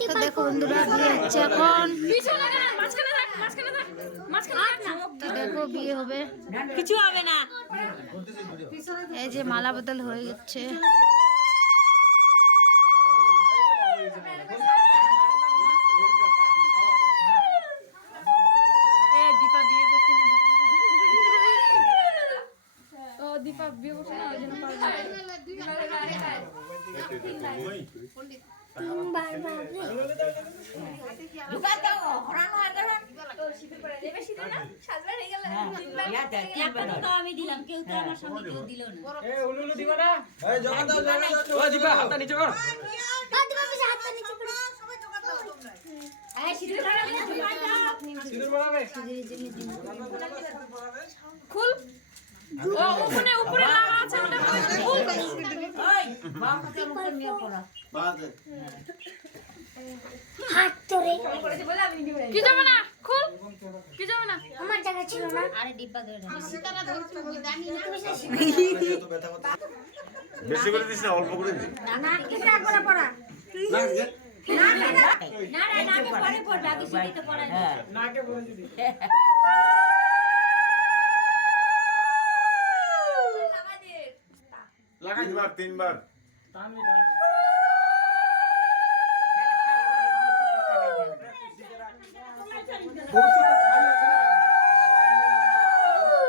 তো দেখো বন্ধুরা বিয়ে হচ্ছে এখন। দেখো বিয়ে হবে। কিছু হবে না। এই যে মালা বদল হয়ে যাচ্ছে দীপা বিয়ে করছে না? ওই জন্য আমি দিলাম কেউ তো আমার সঙ্গে কেউ দিল না হাতটা নিচে কর খুল। ওখানে উপরে লাগা আছে ওটা ওই, বাম হাতের উপর নিয়ে পড়া। হাত ধরে কি যাবে না খুল কি যাবে না আমার জায়গা ছিল না আরে ডিব্বা ধরে বেশি করে দিস না অল্প করে দিস না, না, এটা একবারে পড়া। না, না, নাকে পরে পড়বে, আগে সিঁড়িতে পড়া যায়। নাকে বলে দিবি তিনবার তিনবার।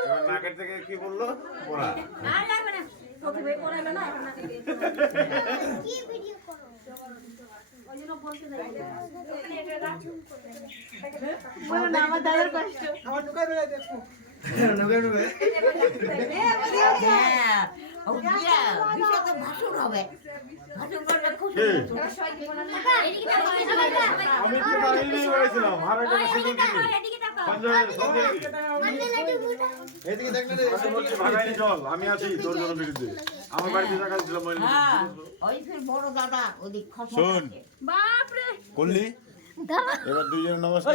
এবার নাকের থেকে কি বলল? পড়া। আর লাগবে না। কি ভিডিও করো হ্যাঁ, ও বিয়ে, হবে। করলে খুশি। আমি আছি তোর জন্য বিরুদ্ধে আমার বাড়িতে টাকা হ্যাঁ, ওই ফির বড় দাদা ওদিক শোন। আছে। করলি? এবার দুইজন নমস্কার।